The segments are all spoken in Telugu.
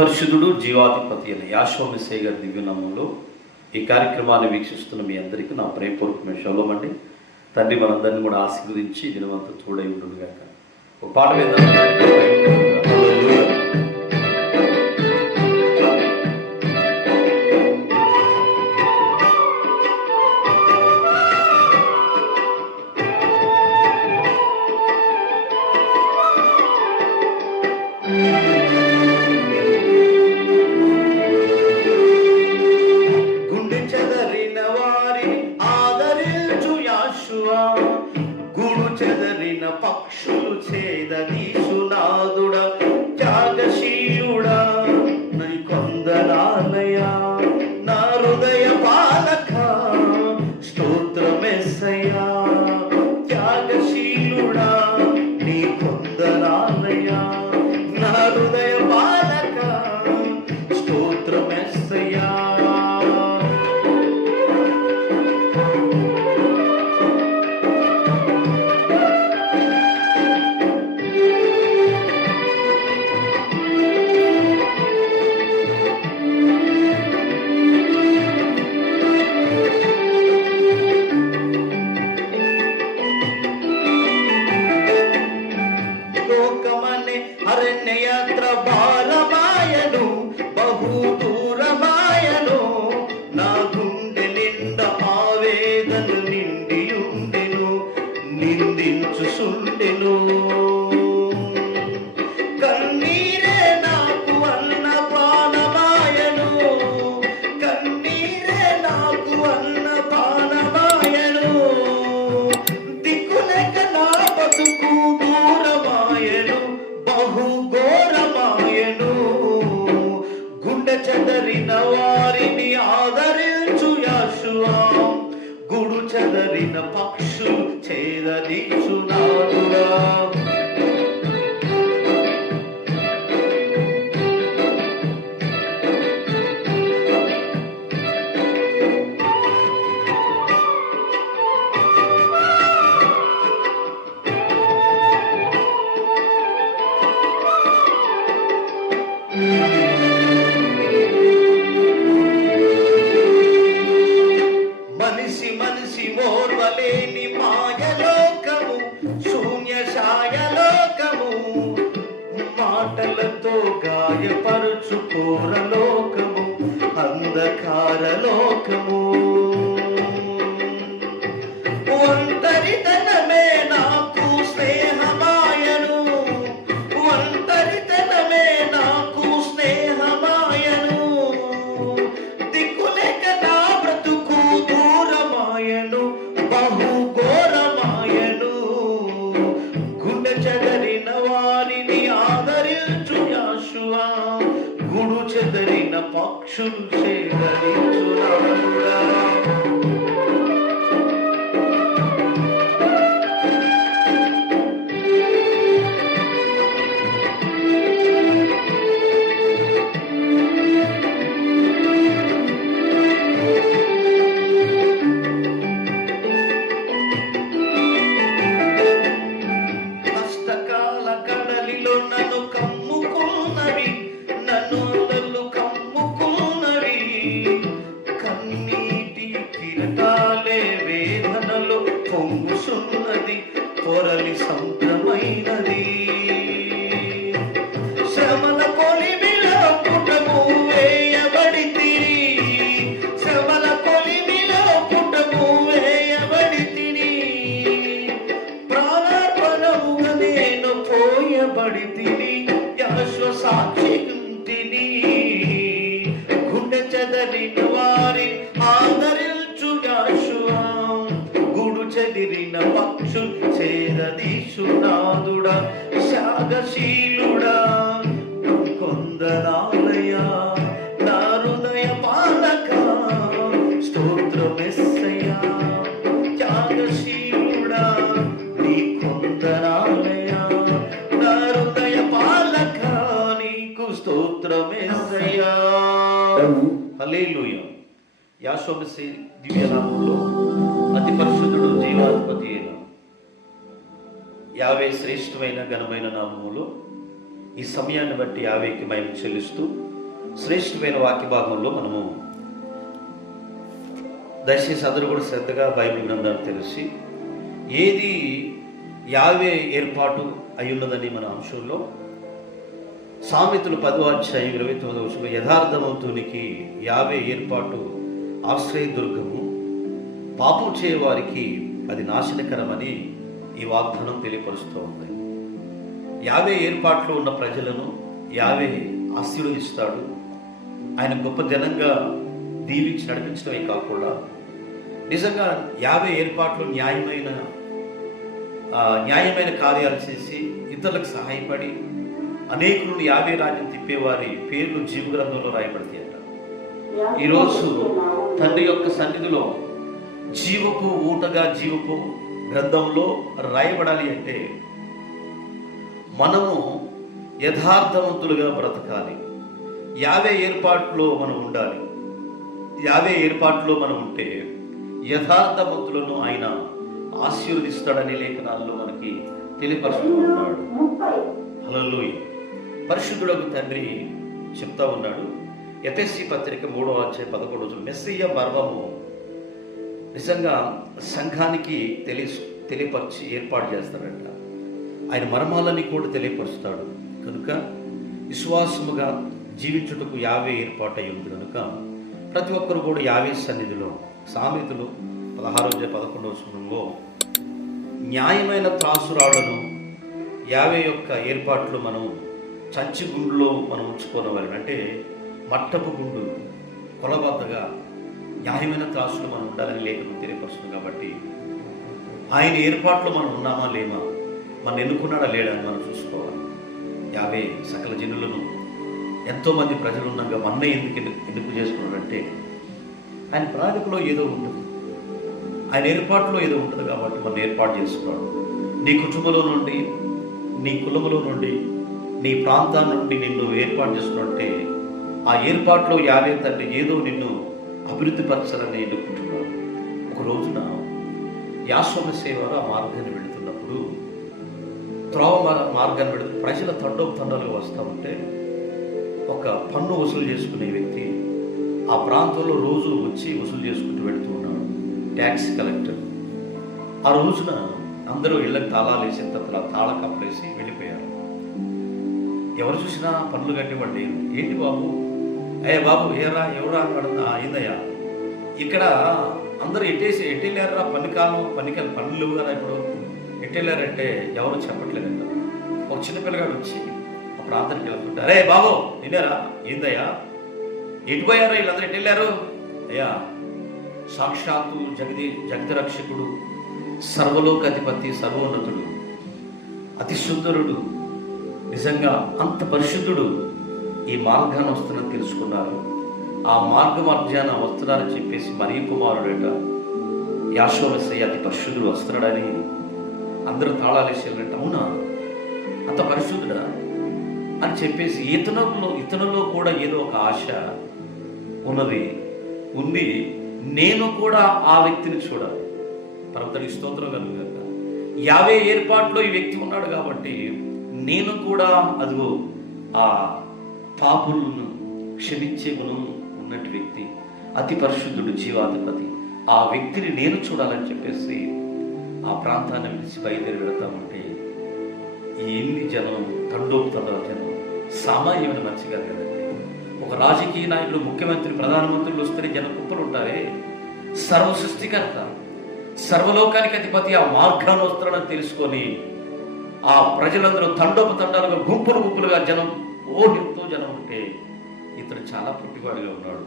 పరిశుద్ధుడు జీవాధిపతి అయిన యాషోవ మెస్సయ్య గారి దివ్యనామంలో ఈ కార్యక్రమాన్ని వీక్షిస్తున్న మీ అందరికీ నా ప్రేమపూర్వకమైన శుభం అండి. తండ్రి మనందరినీ కూడా ఆశీర్వదించి దినమంతా తోడై ఉండుగాక. ఒక పాట మీద పక్షులు చేదీసునాదుడా త్యాగశీలుడా నీ కొందనాలయా నా హృదయ పాలక స్తోత్రమెస్సయ్యా త్యాగశీలుడా నీ కొందనాలయా నా హృదయ పాలక స్తోత్రమెస్సయ్యా అరణ్యయాత్ర భారమాయను బహు దూరమాయను నా గుండె నిండా ఆవేదన నిండి ఉండెను నిందించుసుండెను కన్నీరే నాకు అన్న పానమాయను కన్నీరే నాకు అన్న పానమాయను దిక్కులేక నా బతుకు దూరమాయను బహు ఘోరమాయను గుండె చెదరిన వారిని ఆదరించు యాషువా గుడు చెదరిన పక్షులు చేదీసునాదుడా మనిషి మోర్వలేని మాయలోకము శూన్యశాయలోకము మాటలతో గాయపరుచు కోరలోకము అంధకారలోకము ఒంటరితనమే నాకు స్నేహమాయను ఒంటరితనమే నాకు స్నేహమాయను దిక్కులేక నా బ్రతుకు దూరమాయను బహు ఘోరమాయను గుండె చెదరిన వారిని ఆదరించు యాషువా గుడు చెదరిన పక్షులు చేదరించునాదుడా నన్ను కమ్ముకున్నవి నన్ను కమ్ముకున్నవి కన్నీటి కిరటాలే వేదనలు పొంగుసున్నది పొరలి సంద్రమైనది శ్రమల కొలిమిలో పుటము వేయబడితిని శ్రమల కొలిమిలో పుటము వేయబడితిని ప్రాణార్పణముగా నేను పోయబడితిని యాశ్వ సాక్షింటిని గుండె చెదరిన వారి ఆదరించు యాషువా గుడు చెదిరిన పక్షులు చేదీసునాదుడా త్యాగశీలుడా కొందనాలయా నా హృదయ పాలక స్తోత్రమెస్సయ్యా త్యాగశీలుడా నీ కొందనాలయా నా హృదయ పాలక నీకు స్తోత్రమెస్సయ్యా. హల్లెలూయా. యాషోవ మెస్సయ్య దివ్యనామంలో అతి పరిశుద్ధుడు జీవాధిపతి అయిన యావే శ్రేష్టమైన ఘనమైన నామములో ఈ సమయాన్ని బట్టి యావేకి మహిమ చెల్లిస్తూ శ్రేష్టమైన వాక్య భాగంలో మనము దయచేసి అందరూ కూడా శ్రద్ధగా బైబిల్ గ్రంథాన్ని తెలిసి ఏది యావే ఏర్పాటు అయ్యున్నదని మన అంశంలో సామెతలు 10వ అధ్యాయం 29వ వచనం, యథార్థవంతునికి యావే ఏర్పాటు ఆశ్రయదుర్గము, పాపం చేయవారికి అది నాశనకరమని ఈ వాగ్దానం తెలియపరుస్తూ ఉంది. యావే ఏర్పాట్లో ఉన్న ప్రజలను యావే ఆశీర్వదిస్తాడు. ఆయన గొప్ప జనంగా దీవించి నడిపించడమే కాకుండా నిజంగా యావే ఏర్పాట్లు న్యాయమైన కార్యాలు చేసి ఇతరులకు సహాయపడి అనేకులను యావే రాజ్యం తిప్పేవారి పేర్లు జీవ గ్రంథంలో రాయబడతాయట. ఈరోజు తండ్రి యొక్క సన్నిధిలో జీవపు ఊటగా జీవపు గ్రంథంలో రాయబడాలి అంటే మనము యథార్థవంతులుగా బ్రతకాలి. యావే ఏర్పాట్లో మనం ఉండాలి. యావే ఏర్పాట్లో మనం ఉంటే యథార్థవంతులను ఆయన ఆశీర్వదిస్తాడనే లేఖనాల్లో మనకి తెలియపరుస్తూ ఉన్నాడు. హల్లెలూయా. పరిశుద్ధుడకు తండ్రి చెప్తా ఉన్నాడు. ఎఫెసీ పత్రిక 3వ అధ్యాయం 11వ వచనం, మెస్సియ మర్మము నిజంగా సంఘానికి తెలియపరిచి ఏర్పాటు చేస్తాడంట. ఆయన మర్మాలని కూడా తెలియపరుస్తాడు. కనుక విశ్వాసముగా జీవించుటకు యావే ఏర్పాటు అయి ఉంది కనుక ప్రతి ఒక్కరు కూడా యావే సన్నిధిలో సామెతలు 16-11వ వచనంలో న్యాయమైన త్రాసురాళ్లను యావే యొక్క ఏర్పాట్లు మనం చంచి గుండులో మనం ఉంచుకోవాలి. అంటే మట్టపు గుండు కొలబద్దగా న్యాయమైన త్రాసులు మనం ఉండాలని లేఖనం తెలియపరుస్తుంది. కాబట్టి ఆయన ఏర్పాట్లు మనం ఉన్నామా లేమా, మనం ఎన్నుకున్నాడా లేడా అని మనం చూసుకోవాలి. యావే సకల జనులను ఎంతోమంది ప్రజలు ఉన్నాక మన ఎందుకు చేసుకున్నాడంటే ఆయన ప్రణాళికలో ఏదో ఉంటుంది, ఆయన ఏర్పాటులో ఏదో ఉంటుంది. కాబట్టి మనం ఏర్పాటు చేసుకున్నాడు. నీ కుటుంబంలో నుండి, నీ కులములో నుండి, నీ ప్రాంతం నుండి నిన్ను ఏర్పాటు చేసుకున్నట్టే ఆ ఏర్పాటులో యావే తండ్రి ఏదో నిన్ను అభివృద్ధి పరచాలని ఎన్నుకుంటున్నాడు. ఒక రోజున యాసోమ సేవారు ఆ మార్గాన్ని వెళుతున్నప్పుడు త్రోవ మార్గాన్ని వెళుతూ ప్రజల తండోపతండాలుగా వస్తూ ఉంటే ఒక పన్ను వసూలు చేసుకునే వ్యక్తి ఆ ప్రాంతంలో రోజు వచ్చి వసూలు చేసుకుంటూ వెళుతూ ఉన్నాడు, ట్యాక్స్ కలెక్టర్. ఆ రోజున అందరూ ఇళ్ళకి తాళాలు వేసిన తర్వాత తాళ కప్పలేసి వెళ్ళిపోయారు. ఎవరు చూసినా పన్నులు కట్టేవాళ్ళు లేరు. ఏంటి బాబు, అయ్యా బాబు ఏరా ఎవరా అన్నాడు. అయిందయ్యా, ఇక్కడ అందరూ ఎట్టెళ్ళారా పన్నులు లేవు కదా, ఇప్పుడు ఎట్టెళ్ళారంటే ఎవరు చెప్పట్లేదంట. ఒక చిన్నపిల్లగాడు వచ్చి ఒక ప్రాంతానికి వెళ్తుంటే, అరే బాబు వెళ్ళారా, ఏందయ్యా ఎటుపోయారా వీళ్ళందరూ ఎట్టెళ్ళారు? అయ్యా సాక్షాత్తు జగతిరక్షకుడు, సర్వలోకాధిపతి, సర్వోన్నతుడు, అతి సుందరుడు, నిజంగా అంత పరిశుద్ధుడు ఈ మార్గాన్ని వస్తుందని తెలుసుకున్నారు. ఆ మార్గాన వస్తున్నారని చెప్పేసి మరీ కుమారుడట యాషోమస్సయ్య అతి పరిశుద్ధుడు వస్తున్నాడని అందరూ తాళాలు వేసేవారంట. అవునా, అంత పరిశుద్ధుడా అని చెప్పేసి ఇతనులో కూడా ఏదో ఒక ఆశ ఉంది. నేను కూడా ఆ వ్యక్తిని చూడాలి. పరమతడికి స్తోత్రం కలుగుగాక. యావే ఏర్పాట్లో ఈ వ్యక్తి ఉన్నాడు కాబట్టి నేను కూడా అదిగో ఆ పాపులను క్షమించే గుణం ఉన్నట్టు వ్యక్తి, అతి పరిశుద్ధుడు, జీవాధిపతి, ఆ వ్యక్తిని నేను చూడాలని చెప్పేసి ఆ ప్రాంతాన్ని విడిచి బయలుదేరి వెళతా ఉంటే ఎన్ని జనం, తండోపతండ జనం, సామాన్యమైన మంచిగా కదండి. ఒక రాజకీయ నాయకుడు, ముఖ్యమంత్రి, ప్రధానమంత్రులు వస్తే జనం కుప్పలు ఉంటారే. సర్వ సృష్టికర్త, సర్వలోకానికి అధిపతి ఆ మార్గాన్ని వస్తున్నాడని తెలుసుకొని ఆ ప్రజలందరూ తండోపతండాలుగా గుంపులుగా జనం, ఎంతో జనం ఉంటే ఇతడు చాలా పుట్టివాడిగా ఉన్నాడు.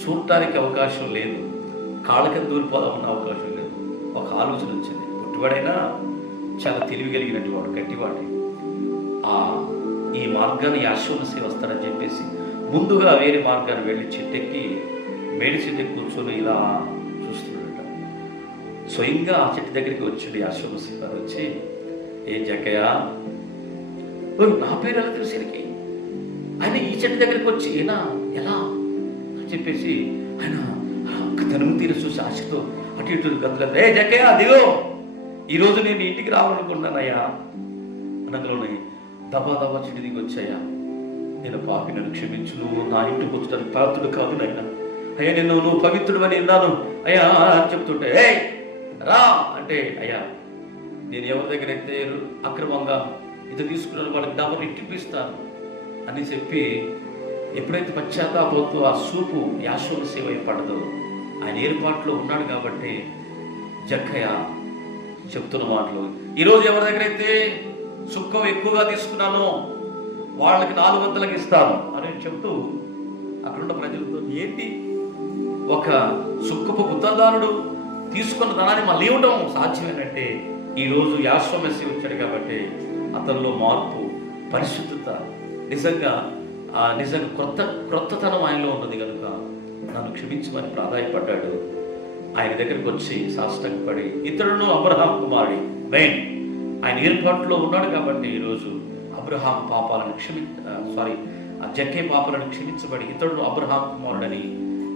చూడటానికి అవకాశం లేదు, కాళ్ళకి దూరిపోదామన్న అవకాశం లేదు. ఒక ఆలోచన వచ్చింది, పుట్టివాడైనా చాలా తెలివి కలిగినట్టు వాడు, గట్టివాడి. ఈ మార్గాన్ని యాశోమసి వస్తాడని చెప్పేసి ముందుగా వేరే మార్గాన్ని వెళ్ళి చెట్టెక్కి మేడి చెట్టెక్కి కూర్చొని ఇలా చూస్తున్నాడట. స్వయంగా ఆ చెట్టు దగ్గరికి వచ్చాడు యాశోమసి గారు. వచ్చి, ఏం జక్కయ్య, నా పేరు ఎలా తెలిసేరికి? ఆయన ఈ చెట్టు దగ్గరికి వచ్చి ఎలా అని చెప్పేసి ఆయన తనుము తీరు చూసి ఆశతో అటు ఇటు గంతులు, ఏ జక్కయ్య దిగో, ఈరోజు నేను ఇంటికి రావాలనుకున్నానయ్యా. అందులోనే దబా చెట్టు దిగి వచ్చాయా, నేను పాపి, నన్ను క్షమించు, నువ్వు నా ఇంటికి వచ్చడానికి పాత్రుడు కాదు నాయన, అయ్యా నువ్వు పవిత్రుడు అని విన్నాను అయ్యా అని చెప్తుంటే, ఏ రా అంటే, అయ్యా నేను ఎవరి దగ్గర అయితే అక్రమంగా ఇది తీసుకున్నాను వాళ్ళకి డబ్బులు ఇట్టిపిస్తాను అని చెప్పి ఎప్పుడైతే పశ్చాత్తాపంతో ఆ సూపు యాషోను సేవ పడదో, ఆయన ఏర్పాట్లో ఉన్నాడు కాబట్టి జక్కయ్య చెప్తున్న మాటలు, ఈరోజు ఎవరి దగ్గర అయితే సుఖం ఎక్కువగా తీసుకున్నానో వాళ్ళకి 400లకు ఇస్తాను అని చెప్తూ అక్కడున్న ప్రజలతో, ఏంటి ఒక సుక్కపు గుత్తదారుడు తీసుకున్న ధనాన్ని మళ్ళీ ఇవ్వడం సాధ్యమేనంటే, ఈరోజు యాషోను మెస్సీ వచ్చాడు కాబట్టి అతనిలో మార్పు, పరిశుద్ధత, నిజంగా క్రొత్తతనం ఆయనలో ఉన్నది కనుక నన్ను క్షమించమని ప్రాధాయపడ్డాడు. ఆయన దగ్గరికి వచ్చి సాష్టాంగపడి, ఇతడును అబ్రహాం కుమారుడి మెయిన్ ఆయన ఏర్పాటులో ఉన్నాడు కాబట్టి ఈరోజు అబ్రహాం పాపాలను జక్కే పాపాలను క్షమించబడి ఇతడు అబ్రహాం కుమారుడని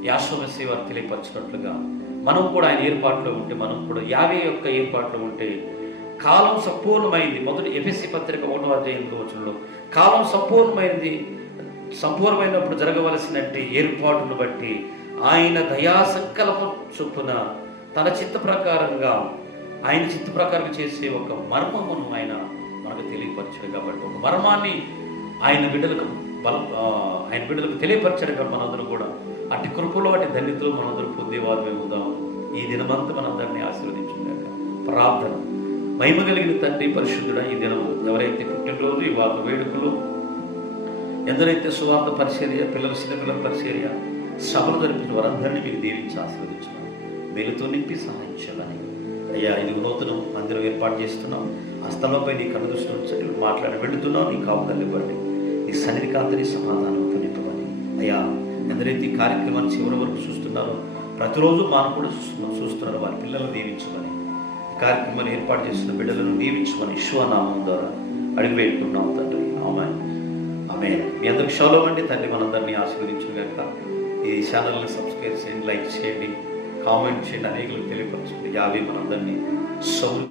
యాషోను మెస్సీ వారు తెలియపరిచినట్లుగా మనం కూడా ఆయన ఏర్పాటులో ఉంటే, మనం కూడా యావే యొక్క ఏర్పాటులో ఉంటే కాలం సంపూర్ణమైంది. మొదటి ఎఫెసీ పత్రిక 1వ అధ్యాయంలో కాలం సంపూర్ణమైనప్పుడు జరగవలసినట్టు ఏర్పాటును బట్టి ఆయన దయా సంకల్పం చొప్పున తన చిత్త ప్రకారంగా చేసే ఒక మర్మమును ఆయన మనకు తెలియపరిచాడు కాబట్టి, ఒక మర్మాన్ని ఆయన బిడ్డలకు తెలియపరిచాడు కాబట్టి మనందరం కూడా అట్టి కృపలో అట్టి ధన్యతలు మనందరూ పొందేవారు మేము ఉదాం. ఈ దినమంతా మనందరినీ ఆశీర్వదించుగాక. ప్రార్థన. మహిమ కలిగిన తండ్రి పరిశుద్ధుడా, ఈ దినం ఎవరైతే పుట్టినరోజు, ఈ వార్త వేడుకలు, ఎందరైతే సువార్త పరిచర్య, చిన్నపిల్లల పరిచర్య సభలు జరిపిన వారందరినీ మీకు దీవించి ఆశీర్వదించున్నాం. మేలుతో నింపి సహాయం చేయాలని అయ్యా, ఇది నూతన మందిరం ఏర్పాటు చేస్తున్నాం. ఆ స్థలంపై నీ కన్ను దృష్టి ఉంచండి, మాట్లాడి వెళుతున్నాం. నీ కాపుదలు ఇవ్వండి, నీ సన్నిధి కాంతిని సమాధానంతో నింపమని అయ్యా, ఎందరైతే ఈ కార్యక్రమాన్ని చివరి వరకు చూస్తున్నారో, ప్రతిరోజు మనం కూడా చూస్తున్నారు, వారి పిల్లలను దీవించమని, కార్యక్రమాన్ని ఏర్పాటు చేస్తున్న బిడ్డలను దీవించమని యేసునామం ద్వారా అడిగి వేడుకుంటున్నాం తండ్రి. ఆమేన్. ఆమేన్. మీ అందరికి షాలోమ్ అండి. తండ్రి మనందరినీ ఆశీర్వదించుగాక. ఈ ఛానల్ని సబ్స్క్రైబ్ చేయండి, లైక్ చేయండి, కామెంట్ చేయండి, అనేకులకు తెలియపరచండి. యావే మనందరినీ